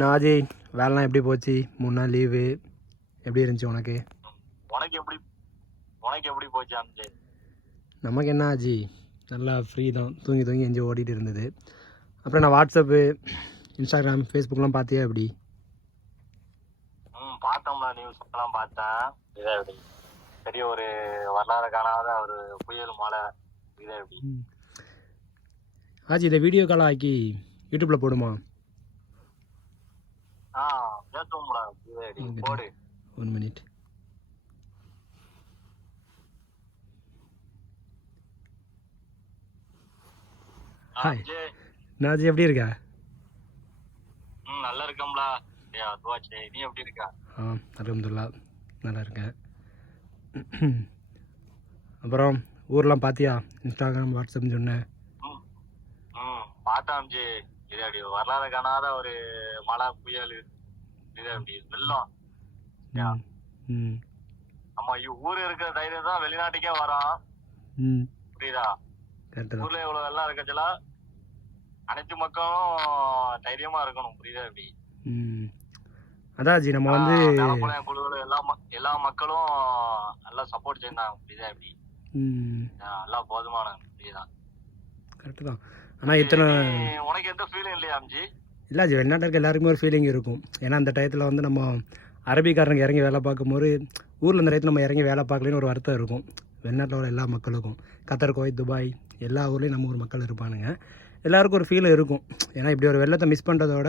நான் அஜய், வேலைலாம் எப்படி போச்சு? 3 நாள் லீவு எப்படி இருந்துச்சு உனக்கு? உனக்கு எப்படி போச்சு அம்ஜய்? நமக்கு என்ன ஆச்சு, நல்லா ஃப்ரீ தான், தூங்கி தூங்கி எஞ்சி ஓடிட்டு இருந்தது. அப்புறம் நான் வாட்ஸ்அப்பு, இன்ஸ்டாகிராம், ஃபேஸ்புக்லாம் பார்த்தியா எப்படி? பார்த்தோம்ல, நியூஸ் எல்லாம் பார்த்தேன். இதே எப்படி பெரிய ஒரு வரலாறு காணாத ஒரு புயல் மழை. இதே எப்படி ஆச்சு? இதை வீடியோ கால் ஆக்கி யூடியூப்பில் போடுமா? பேசுவோம்ல. இதே எப்படி போடு. 1 மினிட். ஹாய் நாஜி, எப்படி இருக்கா? நல்லா இருக்கம்ல. நீ எப்படி இருக்கா? அல்ஹம்துலில்லாஹ் நல்லா இருக்கேன். அப்புறம் ஊர்லாம் பார்த்தியா? இன்ஸ்டாகிராம், வாட்ஸ்அப்னு சொன்னேன். பார்த்தேன் அம்ஜி. இது அப்படி வரலாறு காணாத ஒரு மழை புயல். இது அப்படி வெள்ளம். நம்ம ஊர் இருக்கிற தைரியம் தான் வெளிநாட்டுக்கே வரோம். புரியுதா? ஊர்ல இவ்வளவு வெள்ளம் இருக்கச்சுல அனைத்து மக்களும் தைரியமா இருக்கணும். புரியுதா? எப்படி அதாஜி நம்ம வந்து குழுவில் எல்லா மக்களும் நல்லா சப்போர்ட் செய்தாங்க. புரியுதா? எப்படி நல்லா போதுமான. புரியுதா? கரெக்டு தான். ஆனால் இத்தனை உனக்கு எந்த ஃபீலிங் இல்லையா அம்ஜி? இல்லை ஜி, வெளிநாட்டில் இருக்க எல்லாருக்குமே ஒரு ஃபீலிங் இருக்கும். ஏன்னா அந்த டயத்தில் வந்து நம்ம அரபிக்காரங்க இறங்கி வேலை பார்க்கும்போது ஊரில் இந்த டயத்தில் நம்ம இறங்கி வேலை பார்க்கலன்னு ஒரு வருத்தம் இருக்கும் வெளிநாட்டில் உள்ள எல்லா மக்களுக்கும். கத்தர், குவைத், துபாய் எல்லா ஊர்லேயும் நம்ம ஊர் மக்கள் இருப்பானுங்க. எல்லாருக்கும் ஒரு ஃபீல் இருக்கும். ஏன்னா இப்படி ஒரு வெள்ளத்தை மிஸ் பண்ணுறதோட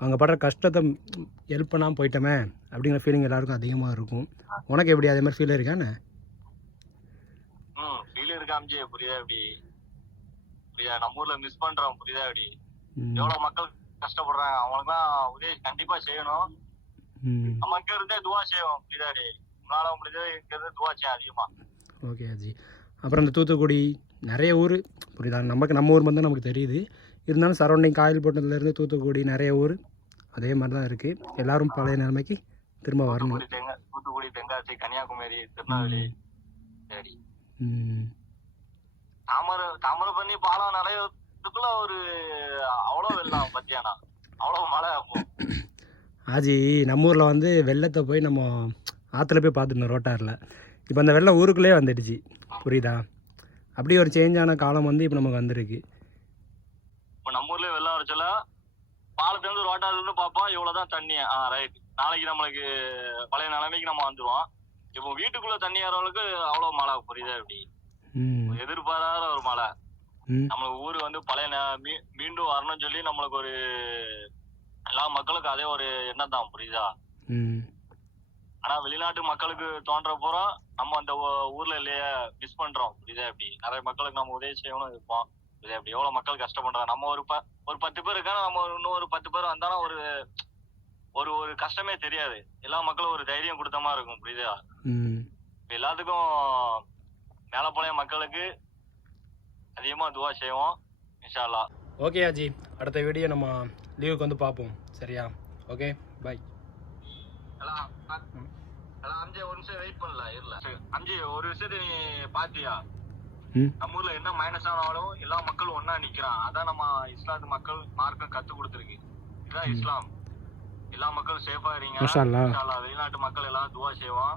அவங்க படுற கஷ்டத்தை ஹெல்ப் பண்ணாமல் போயிட்டோமே அப்படிங்கிற ஃபீலிங் எல்லாருக்கும் அதிகமாக இருக்கும். உனக்கு எப்படி அதே மாதிரி ஃபீல் இருக்கானே? ஃபீல் இருக்கா அம்ஜி? புரியுதா? எப்படி புரியுதா? நம்ம ஊர்ல மிஸ் பண்றோம். புரியுதா? எப்படி எவ்வளவு மக்கள் கஷ்டப்படுறாங்க, அவங்களுக்குலாம் உதவி கண்டிப்பா செய்யணும். நம்ம இங்க இருந்தே துவா செய்வோம். புரியுதா? உன்னால முடிஞ்சது இங்க இருந்து துவா செய்ய அதிகமா. ஓகே அஜி. அப்புறம் இந்த தூத்துக்குடி நிறைய ஊர், புரியுதா? நம்ம ஊர் மட்டும் நமக்கு தெரியுது. இருந்தாலும் சரௌண்டிங் காயல்பட்டினத்துலேருந்து தூத்துக்குடி நிறைய ஊர் அதே மாதிரி தான் இருக்குது. எல்லோரும் பழைய நிலைமைக்கு திரும்ப வரணும். தூத்துக்குடி, தென்காசி, கன்னியாகுமரி, திருநெல்வேலி, சரி தாமிரபரணி பாலம் நிலையத்துக்குள்ள ஒரு அவ்வளோ வெள்ளம் பத்தியானா, அவ்வளோ மழை. அப்போ ஆஜி நம்ம ஊரில் வந்து வெள்ளத்தை போய் நம்ம ஆற்றுல போய் பார்த்துருந்தோம் ரோட்டாரில். இப்போ அந்த வெள்ளம் ஊருக்குள்ளே வந்துடுச்சு. புரியுதா? அப்படி ஒரு சேஞ்சான காலம் வந்து இப்போ நமக்கு வந்திருக்கு. இப்போ நம்ம ஊர்லேயே வெள்ளம் அரைச்சல பாலத்துலேருந்து ரோட்டார்லேருந்து பார்ப்போம் இவ்வளோதான் தண்ணி. ரைட், நாளைக்கு நம்மளுக்கு பழைய நிலைமைக்கு நம்ம வந்துடுவோம். இப்போ வீட்டுக்குள்ளே தண்ணி ஏறவளுக்கு அவ்வளோ மழை. புரியுதா? எப்படி எதிர்பாராத ஒரு மழை. நம்மளுக்கு ஊர் வந்து பழைய மீண்டும் வரணும்னு சொல்லி நம்மளுக்கு ஒரு எல்லா மக்களுக்கும் அதே ஒரு எண்ணம் தான். புரியுதா? ஆனா வெளிநாட்டு மக்களுக்கு தோன்ற போறோம் நம்ம அந்த ஊர்ல இல்லையே மிஸ் பண்றோம். புரியுதா? எப்படி நிறைய மக்களுக்கு நம்ம உதவி செய்யணும் இருப்போம். புரியுதா? எப்படி எவ்வளவு மக்கள் கஷ்டப்படுறாங்க. நம்ம ஒரு 10 பேர் இருக்காங்க, நம்ம இன்னும் ஒரு 10 பேர் வந்தாலும் ஒரு ஒரு ஒரு கஷ்டமே தெரியாது. எல்லா மக்களும் ஒரு தைரியம் கொடுத்த மாதிரி இருக்கும். புரியுதா? எல்லாத்துக்கும் மேலப்பாளைய மக்களுக்கு அதிகமா துவா செய்வோம் இன்ஷா அல்லாஹ். ஓகே அஜி, அடுத்த வீடியோ நம்ம லீவுக்கு வந்து பார்ப்போம். சரியா? Okay, by. அம்ஜி ஒரு நிமிஷம் வெயிட் பண்ணல இல்ல அம்ஜி, ஒரு விஷயத்த நீ பாத்தியா? நம்ம ஊர்ல என்ன மைனஸ் ஆனாலும் எல்லா மக்களும் ஒன்னா நிக்கிறான். அதான் நம்ம இஸ்லாத்து மக்கள் மார்க்கம் கத்து கொடுத்துருக்கு. இதுதான் இஸ்லாம். எல்லா மக்களும் சேஃபா இருங்க. வெளிநாட்டு மக்கள் எல்லாம் துவா செய்வோம்.